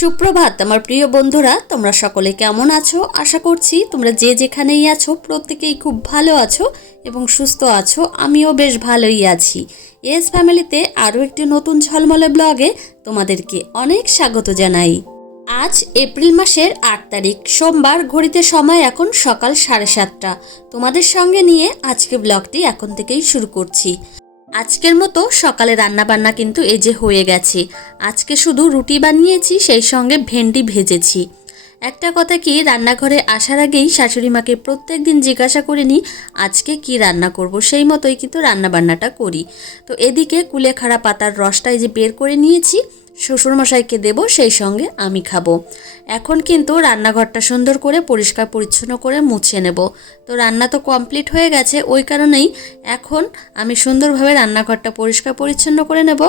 সুপ্রভাত, আমার প্রিয় বন্ধুরা, তোমরা সকলে কেমন আছো? আশা করছি তোমরা যে যেখানেই আছো, প্রত্যেকেই খুব ভালো আছো এবং সুস্থ আছো। আমিও বেশ ভালোই আছি। এস ফ্যামিলিতে আরও একটি নতুন ঝলমলে ব্লগে তোমাদেরকে অনেক স্বাগত জানাই। আজ এপ্রিল মাসের আট তারিখ, সোমবার, ঘড়িতে সময় এখন সকাল সাড়ে সাতটা। তোমাদের সঙ্গে নিয়ে আজকে ব্লগটি এখন থেকেই শুরু করছি। আজকের মতো সকালে রান্নাবান্না কিন্তু এই যে হয়ে গেছে। আজকে শুধু রুটি বানিয়েছি, সেই সঙ্গে ভেন্ডি ভেজেছি। একটা কথা কি, রান্নাঘরে আসার আগেই শাশুড়ি মাকে প্রত্যেক দিন জিজ্ঞাসা করে নিই আজকে কি রান্না করব? সেই মতোই কিন্তু রান্নাবান্নাটা করি। তো এদিকে কুলেখাড়া পাতার রসটাই যে বের করে নিয়েছি শ্বশুরমশাইকে দেব, সেই সঙ্গে আমি খাব। এখন কিন্তু রান্নাঘরটা সুন্দর করে, পরিষ্কার পরিচ্ছন্ন করে মুছে নেব। তো রান্না তো কমপ্লিট হয়ে গেছে, ওই কারণেই এখন আমি সুন্দরভাবে রান্নাঘরটা পরিষ্কার পরিচ্ছন্ন করে নেব।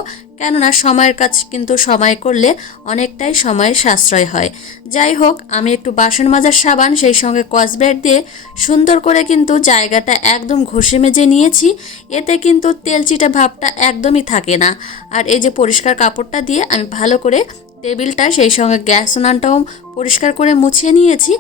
কেননা সময়ের কাজ কিন্তু সময় করলে অনেকটাই সময়ের সাশ্রয় হয়। যাই হোক, আমি একটু বাসন মাজার সাবান, সেই সঙ্গে কসব্রেড দিয়ে সুন্দর করে কিন্তু জায়গাটা একদম ঘষে মেজে নিয়েছি। এতে কিন্তু তেলচিটা ভাবটা একদমই থাকে না। আর এই যে পরিষ্কার কাপড়টা দিয়ে আমি ভালো করে টেবিলটা, সেই সঙ্গে গ্যাস উনানটাও পরিষ্কার করে মুছিয়ে নিয়েছি।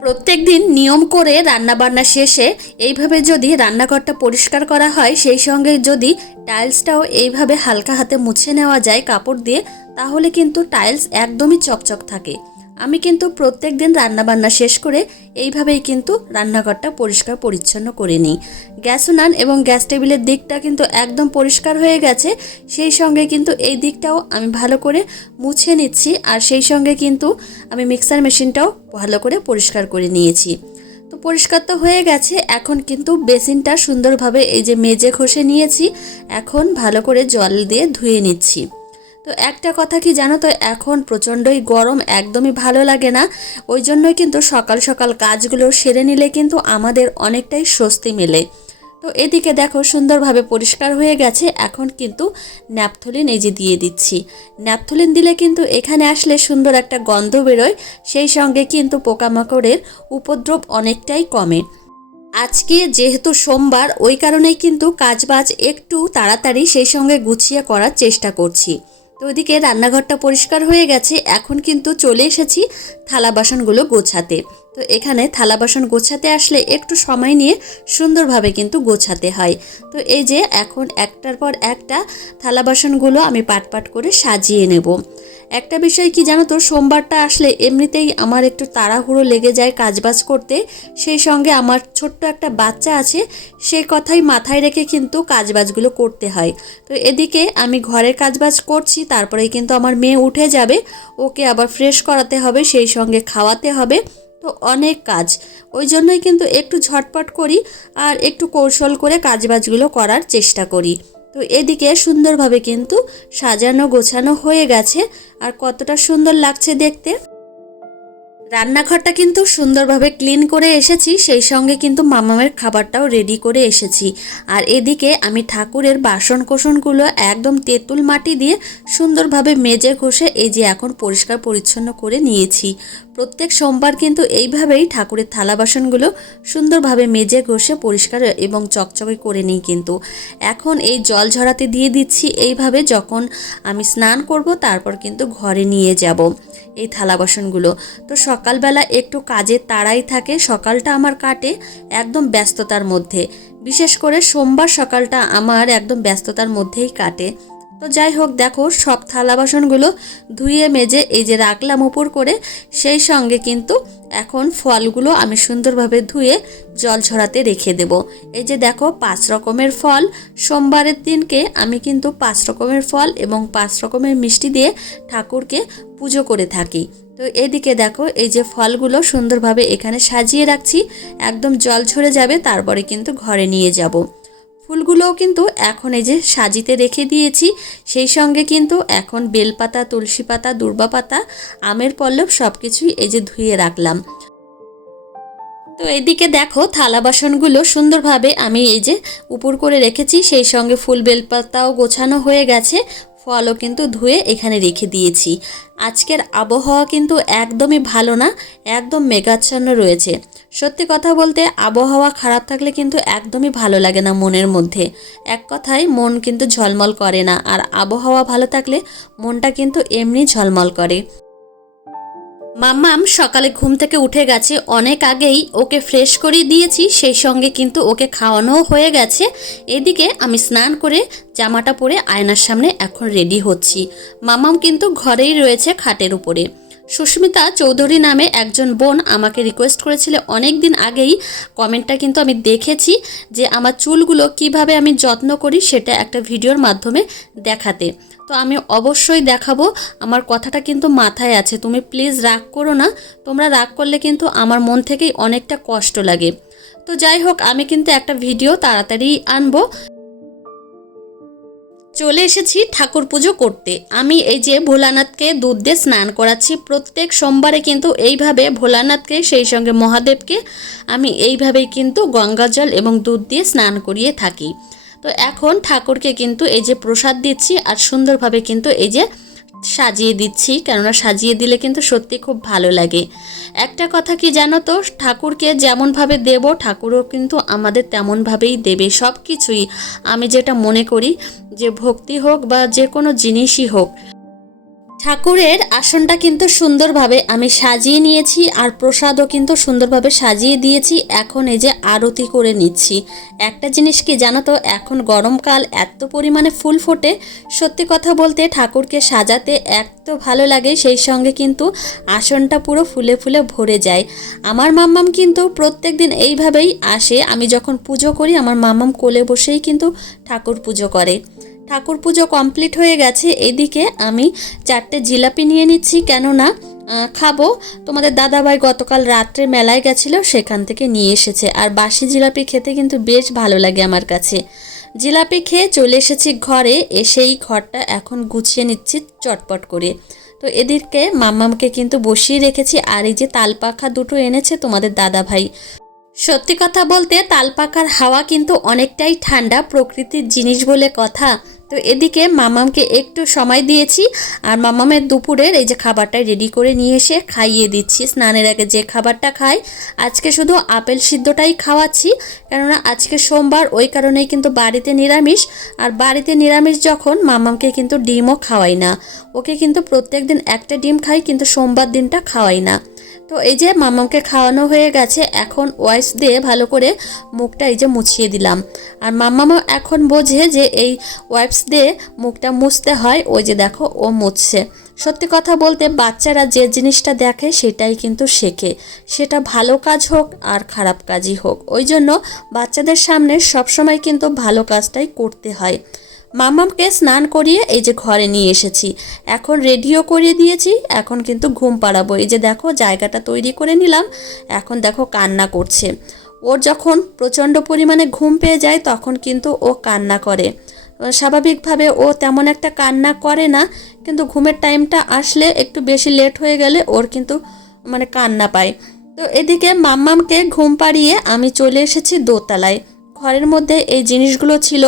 প্রত্যেক দিন নিয়ম করে রান্নাবান্না শেষে এইভাবে যদি রান্নাঘরটা পরিষ্কার করা হয়, সেই সঙ্গে যদি টাইলসটাও এইভাবে হালকা হাতে মুছে নেওয়া যায় কাপড় দিয়ে, তাহলে কিন্তু টাইলস একদমই চকচক থাকে। আমি কিন্তু প্রত্যেক দিন রান্নাবান্না শেষ করে এইভাবেই কিন্তু রান্নাঘরটা পরিষ্কার পরিচ্ছন্ন করে নিই। গ্যাস উনান এবং গ্যাস টেবিলের দিকটা কিন্তু একদম পরিষ্কার হয়ে গেছে। সেই সঙ্গে কিন্তু এই দিকটাও আমি ভালো করে মুছে নিচ্ছি আর সেই সঙ্গে কিন্তু আমি মিক্সার মেশিনটাও ভালো করে পরিষ্কার করে নিয়েছি। তো পরিষ্কার তো হয়ে গেছে, এখন কিন্তু বেসিনটা সুন্দরভাবে এই যে মেজে ঘষে নিয়েছি, এখন ভালো করে জল দিয়ে ধুয়ে নিচ্ছি। তো একটা কথা কি জানো তো, এখন প্রচণ্ডই গরম, একদমই ভালো লাগে না। ওই জন্যই কিন্তু সকাল সকাল কাজগুলো সেরে নিলে কিন্তু আমাদের অনেকটাই স্বস্তি মেলে। তো এদিকে দেখো সুন্দরভাবে পরিষ্কার হয়ে গেছে, এখন কিন্তু ন্যাপথলিন এই যে দিয়ে দিচ্ছি। ন্যাপথলিন দিলে কিন্তু এখানে আসলে সুন্দর একটা গন্ধ বেরোয়, সেই সঙ্গে কিন্তু পোকামাকড়ের উপদ্রব অনেকটাই কমে। আজকে যেহেতু সোমবার, ওই কারণেই কিন্তু কাজবাজ একটু তাড়াতাড়ি সেই সঙ্গে গুছিয়ে করার চেষ্টা করছি। তো ওদিকে রান্নাঘরটা পরিষ্কার হয়ে গেছে। এখন কিন্তু চলে এসেছি থালা বাসনগুলো গোছাতে। তো এখানে থালা বাসন গোছাতে আসলে একটু সময় নিয়ে সুন্দরভাবে কিন্তু গোছাতে হয়। তো এই যে এখন একটার পর একটা থালা বাসনগুলো আমি পাট পাট করে সাজিয়ে নেব। একটা বিষয় কি জানো তো, সোমবারটা আসলে এমনিতেই আমার একটু তাড়াহুড়ো লেগে যায় কাজবাজ করতে। সেই সঙ্গে আমার ছোট্ট একটা বাচ্চা আছে সেই কথাই মাথায় রেখে কিন্তু কাজবাজগুলো করতে হয়। তো এদিকে আমি ঘরের কাজবাজ করছি, তারপরেই কিন্তু আমার মেয়ে উঠে যাবে, ওকে আবার ফ্রেশ করাতে হবে, সেই সঙ্গে খাওয়াতে হবে। তো অনেক কাজ। ওই জন্যই কিন্তু একটু ঝটপট করি আর একটু কৌশল করে কাজবাজগুলো করার চেষ্টা করি। তো এদিকে সুন্দরভাবে কিন্তু সাজানো গোছানো হয়ে গেছে। আর কতটা সুন্দর লাগছে দেখতে। রান্নাঘরটা কিন্তু সুন্দরভাবে ক্লিন করে এসেছি, সেই সঙ্গে কিন্তু মামামের খাবারটাও রেডি করে এসেছি। আর এদিকে আমি ঠাকুরের বাসন কোসনগুলো একদম তেঁতুল মাটি দিয়ে সুন্দরভাবে মেজে ঘষে এই যে এখন পরিষ্কার পরিচ্ছন্ন করে নিয়েছি। প্রত্যেক সোমবার কিন্তু এইভাবেই ঠাকুরের থালা বাসনগুলো সুন্দরভাবে মেজে ঘষে পরিষ্কার এবং চকচকে করে নিই কিন্তু। এখন এই জল ঝরাতে দিয়ে দিচ্ছি এইভাবে যখন আমি স্নান করব, তারপর কিন্তু ঘরে নিয়ে যাব এই থালা বাসনগুলো। তো সকালবেলা একটু কাজের তাড়াই থাকে, সকালটা আমার কাটে একদম ব্যস্ততার মধ্যে। বিশেষ করে সোমবার সকালটা আমার একদম ব্যস্ততার মধ্যেই কাটে। তো যাই হোক, দেখো সব থালা বাসনগুলো ধুয়ে, মেজে এই যে রাখলাম উপর করে, সেই সঙ্গে কিন্তু এখন ফলগুলো আমি সুন্দরভাবে ধুয়ে জল ছড়াতে রেখে দেব। এই যে দেখো পাঁচ রকমের ফল, সোমবারের দিনকে আমি কিন্তু পাঁচ রকমের ফল এবং পাঁচ রকমের মিষ্টি দিয়ে ঠাকুরকে পুজো করে থাকি। তো এদিকে দেখো, এই যে ফলগুলো সুন্দরভাবে এখানে সাজিয়ে রাখছি, একদম জল ঝরে যাবে, তারপরে কিন্তু ঘরে নিয়ে যাব। ফুলগুলোও কিন্তু এখন এই যে সাজিতে রেখে দিয়েছি, সেই সঙ্গে কিন্তু এখন বেলপাতা, তুলসী পাতা, দুর্বা পাতা, আমের পল্লব সব কিছুই এই যে ধুয়ে রাখলাম। তো এদিকে দেখো, থালা বাসনগুলো সুন্দরভাবে আমি এই যে উপর করে রেখেছি, সেই সঙ্গে ফুল বেলপাতাও গোছানো হয়ে গেছে ফলও কিন্তু ধুয়ে এখানে রেখে দিয়েছি। আজকের আবহাওয়া কিন্তু একদমই ভালো না, একদম মেঘাচ্ছন্ন রয়েছে। সত্যি কথা বলতে আবহাওয়া খারাপ থাকলে কিন্তু একদমই ভালো লাগে না মনের মধ্যে। এক কথায় মন কিন্তু ঝলমল করে না, আর আবহাওয়া ভালো থাকলে মনটা কিন্তু এমনি ঝলমল করে। মাম্মাম সকালে ঘুম থেকে উঠে গেছে। অনেক আগেই ওকে ফ্রেশ করে দিয়েছি, সেই সঙ্গে কিন্তু ওকে খাওয়ানোও হয়ে গেছে। এদিকে আমি স্নান করে জামাটা পরে আয়নার সামনে এখন রেডি হচ্ছি। মাম্মাম কিন্তু ঘরেই রয়েছে খাটের উপরে। সুস্মিতা চৌধুরী নামে একজন বোন আমাকে রিকোয়েস্ট করেছিল অনেক দিন আগেই। কমেন্টটা কিন্তু আমি দেখেছি যে আমার চুলগুলো কীভাবে আমি যত্ন করি সেটা একটা ভিডিওর মাধ্যমে দেখাতে। তো আমি অবশ্যই দেখাবো। আমার কথাটা কিন্তু মাথায় আছে। তুমি প্লিজ রাগ করো না। তোমরা রাগ করলে কিন্তু আমার মন থেকেই অনেকটা কষ্ট লাগে। তো যাই হোক, আমি কিন্তু একটা ভিডিও তাড়াতাড়ি আনব। চলে এসেছি ঠাকুর পুজো করতে। আমি এই যে ভোলানাথকে দুধ দিয়ে স্নান করাচ্ছি, প্রত্যেক সোমবারে কিন্তু এইভাবে ভোলানাথকে, সেই সঙ্গে মহাদেবকে আমি এইভাবেই কিন্তু গঙ্গা জল এবং দুধ দিয়ে স্নান করিয়ে থাকি। তো এখন ঠাকুরকে কিন্তু এই যে প্রসাদ দিচ্ছি আর সুন্দরভাবে কিন্তু এই যে সাজিয়ে দিচ্ছি, কেননা সাজিয়ে দিলে কিন্তু সত্যি খুব ভালো লাগে। একটা কথা কি জানো তো, ঠাকুরকে যেমনভাবে দেব, ঠাকুরও কিন্তু আমাদের তেমনভাবেই দেবে সব কিছুই আমি যেটা মনে করি, যে ভক্তি হোক বা যে কোনো জিনিসই হোক ঠাকুরের আসনটা কিন্তু সুন্দরভাবে আমি সাজিয়ে নিয়েছি আর প্রসাদও কিন্তু সুন্দরভাবে সাজিয়ে দিয়েছি। এখন এই যে আরতি করে নিচ্ছি। একটা জিনিস কি জানো তো, এখন গরমকাল, এত পরিমাণে ফুল ফোটে। সত্যি কথা বলতে ঠাকুরকে সাজাতে এত ভালো লাগে, সেই সঙ্গে কিন্তু আসনটা পুরো ফুলে ফুলে ভরে যায়। আমার মাম্মাম কিন্তু প্রত্যেক দিন এইভাবেই আসে। আমি যখন পুজো করি, আমার মাম্মাম কোলে বসেই কিন্তু ঠাকুর পুজো করে। ঠাকুর পুজো কমপ্লিট হয়ে গেছে। এদিকে আমি চারটে জিলাপি নিয়ে নিচ্ছি। কেননা খাব। তোমাদের দাদাভাই গতকাল রাত্রে মেলায় গেছিল, সেখান থেকে নিয়ে এসেছে। আর বাসি জিলাপি খেতে কিন্তু বেশ ভালো লাগে আমার কাছে। জিলাপি খেয়ে চলে এসেছি ঘরে, এসেই ঘরটা এখন গুছিয়ে নিচ্ছি চটপট করে। তো এদিকে মাম্মামকে কিন্তু বসিয়ে রেখেছি। আর এই যে তালপাখা দুটো এনেছে তোমাদের দাদাভাই। সত্যি কথা বলতে তালপাকার হাওয়া কিন্তু অনেকটাই ঠান্ডা প্রকৃতির জিনিস বলে কথা। তো এদিকে মামামকে একটু সময় দিয়েছি, আর মামামের দুপুরের এই যে খাবারটা রেডি করে নিয়ে এসে খাইয়ে দিচ্ছি। স্নানের আগে যে খাবারটা খাই, আজকে শুধু আপেল সিদ্ধটাই খাওয়াচ্ছি, কেননা আজকে সোমবার, ওই কারণেই কিন্তু বাড়িতে নিরামিষ, আর বাড়িতে নিরামিষ যখন মামামকে কিন্তু ডিমও খাওয়াই না। ওকে কিন্তু প্রত্যেক দিন একটা ডিম খাই, কিন্তু সোমবার দিনটা খাওয়াই না। তো এই যে মামামকে খাওয়ানো হয়ে গেছে, এখন ওয়াইস দিয়ে ভালো করে মুখটা এই যে মুছিয়ে দিলাম। আর মামামা এখন বোঝে যে এই ওয়াইপস দিয়ে মুখটা মুছতে হয়, ওই যে দেখো, ও মুছছে। সত্যি কথা বলতে বাচ্চারা যে জিনিসটা দেখে সেটাই কিন্তু শেখে। সেটা ভালো কাজ হোক আর খারাপ কাজই হোক। ওই জন্য বাচ্চাদের সামনে সবসময় কিন্তু ভালো কাজটাই করতে হয়। মামামকে স্নান করিয়ে এই যে ঘরে নিয়ে এসেছি। এখন রেডিও করিয়ে দিয়েছি, এখন কিন্তু ঘুম পাড়াবো। এই যে দেখো, জায়গাটা তৈরি করে নিলাম, এখন দেখো কান্না করছে। ওর যখন প্রচণ্ড পরিমাণে ঘুম পেয়ে যায়, তখন কিন্তু ও কান্না করে। স্বাভাবিকভাবে ও তেমন একটা কান্না করে না, কিন্তু ঘুমের টাইমটা আসলে একটু বেশি লেট হয়ে গেলে ওর কিন্তু মানে কান্না পায়। তো এদিকে মাম্মামকে ঘুম পাড়িয়ে আমি চলে এসেছি দোতলায়। ঘরের মধ্যে এই জিনিসগুলো ছিল।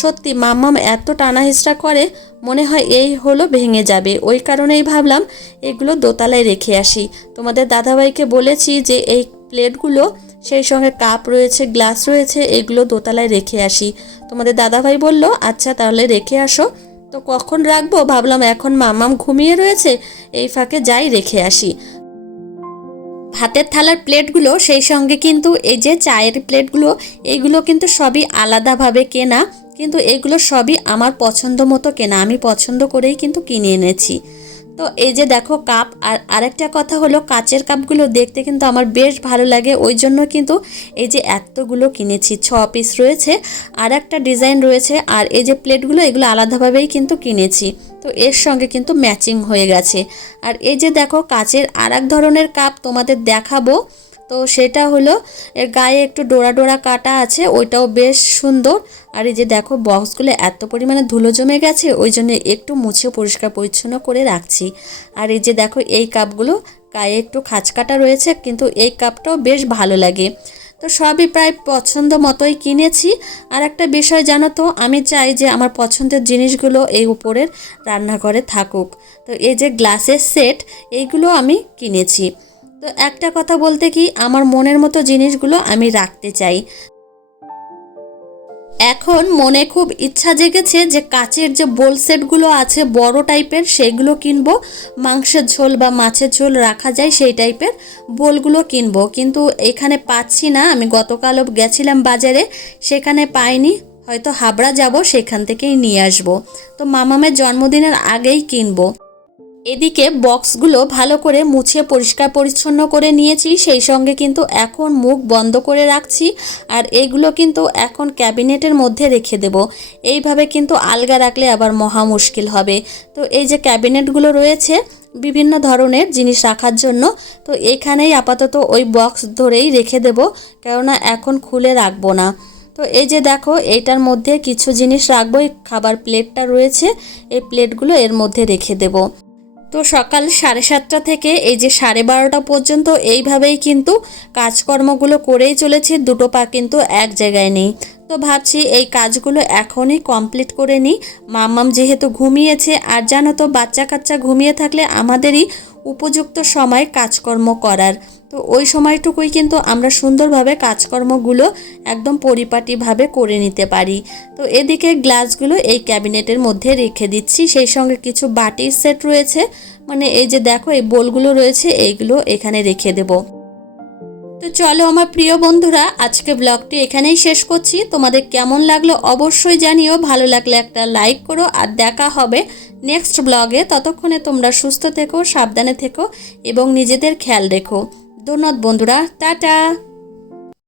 সত্যি মাম্মাম এত টানা হেঁচড়া করে, মনে হয় এই হলো ভেঙে যাবে। ওই কারণেই ভাবলাম এগুলো দোতলায় রেখে আসি। তোমাদের দাদাভাইকে বলেছি যে এই প্লেটগুলো, সেই সঙ্গে কাপ রয়েছে, গ্লাস রয়েছে, এগুলো দোতলায় রেখে আসি। তোমাদের দাদাভাই বলল আচ্ছা তাহলে রেখে আসো। তো কখন রাখব? ভাবলাম এখন মামাম ঘুমিয়ে রয়েছে, এই ফাঁকে যাই রেখে আসি। ভাতের থালার প্লেটগুলো, সেই সঙ্গে কিন্তু এই যে চায়ের প্লেটগুলো, এইগুলো কিন্তু সবই আলাদাভাবে কেনা, কিন্তু এগুলো সবই আমার পছন্দ মতো কেনা। আমি পছন্দ করেই কিন্তু কিনে এনেছি। তো এই যে দেখো কাপ আর আরেকটা কথা হলো কাচের কাপগুলো দেখতে কিন্তু আমার বেশ ভালো লাগে। ওই জন্য কিন্তু এই যে এতগুলো কিনেছি, ছ পিস রয়েছে আর একটা ডিজাইন রয়েছে, আর এই যে প্লেটগুলো, এগুলো আলাদাভাবেই কিন্তু কিনেছি। তো এর সঙ্গে কিন্তু ম্যাচিং হয়ে গেছে। আর এই যে দেখো কাচের আর ধরনের কাপ তোমাদের দেখাবো। তো সেটা হলো, এর গায়ে একটু ডোরা ডোরা কাটা আছে, ওইটাও বেশ সুন্দর। আর এই যে দেখো বক্সগুলো এত পরিমাণে ধুলো জমে গেছে, ওই জন্য একটু মুছে পরিষ্কার পরিচ্ছন্ন করে রাখছি। আর এই যে দেখো, এই কাপগুলো গায়ে একটু খাঁচ কাটা রয়েছে, কিন্তু এই কাপটাও বেশ ভালো লাগে। তো সবই প্রায় পছন্দ মতোই কিনেছি। আর একটা বিষয় জানো তো, আমি চাই যে আমার পছন্দের জিনিসগুলো এই উপরের রান্নাঘরে থাকুক। তো এই যে গ্লাসের সেট, এইগুলো আমি কিনেছি। তো একটা কথা বলতে কি, আমার মনের মতো জিনিসগুলো আমি রাখতে চাই। এখন মনে খুব ইচ্ছা জেগেছে যে কাচের যে বোল সেটগুলো আছে, বড় টাইপের, সেগুলো কিনবো। মাংসের ঝোল বা মাছের ঝোল রাখা যায় সেই টাইপের বোলগুলো কিনবো। কিন্তু এখানে পাচ্ছি না। আমি গতকালও গেছিলাম বাজারে, সেখানে পাইনি। হয়তো হাবড়া যাব, সেখান থেকেই নিয়ে আসব। তো মামামের জন্মদিনের আগেই কিনবো। এদিকে বক্সগুলো ভালো করে মুছে পরিষ্কার পরিচ্ছন্ন করে নিয়েছি, সেই সঙ্গে কিন্তু এখন মুখ বন্ধ করে রাখছি আর এইগুলো কিন্তু এখন ক্যাবিনেটের মধ্যে রেখে দেব। এইভাবে কিন্তু আলগা রাখলে আবার মহা মুশকিল হবে। তো এই যে ক্যাবিনেটগুলো রয়েছে, বিভিন্ন ধরনের জিনিস রাখার জন্য, তো এখানেই আপাতত ওই বক্স ধরেই রেখে দেব, কেননা এখন খুলে রাখব না। তো এই যে দেখো এইটার মধ্যে কিছু জিনিস রাখব খাবার প্লেটটা রয়েছে, এই প্লেটগুলো এর মধ্যে রেখে দেবো। তো সকাল সাড়ে সাতটা থেকে এই যে সাড়ে বারোটা পর্যন্ত এইভাবেই কিন্তু কাজকর্মগুলো করেই চলেছে। দুটো পা কিন্তু এক জায়গায় নেই। তো ভাবছি এই কাজগুলো এখনই কমপ্লিট করে নিই। মাম্মাম যেহেতু ঘুমিয়েছে, আর জানো তো বাচ্চা কাচ্চা ঘুমিয়ে থাকলে আমাদেরই উপযুক্ত সময় কাজকর্ম করার। তো ওই সময়টুকুই কিন্তু আমরা সুন্দরভাবে কাজকর্মগুলো একদম পরিপাটিভাবে করে নিতে পারি। তো এদিকে গ্লাসগুলো এই ক্যাবিনেটের মধ্যে রেখে দিচ্ছি। সেই সঙ্গে কিছু বাটির সেট রয়েছে। মানে এই যে দেখো, এই বোলগুলো রয়েছে, এইগুলো এখানে রেখে দেবো। তো চলো আমার প্রিয় বন্ধুরা, আজকে ব্লগটি এখানেই শেষ করছি। তোমাদের কেমন লাগল অবশ্যই জানিও। ভালো লাগলে একটা লাইক করো আর দেখা হবে নেক্সট ব্লগে। ততক্ষণে তোমরা সুস্থ থেকো, সাবধানে থেকো এবং নিজেদের খেয়াল রেখো। ধন্যবাদ বন্ধুরা টাটা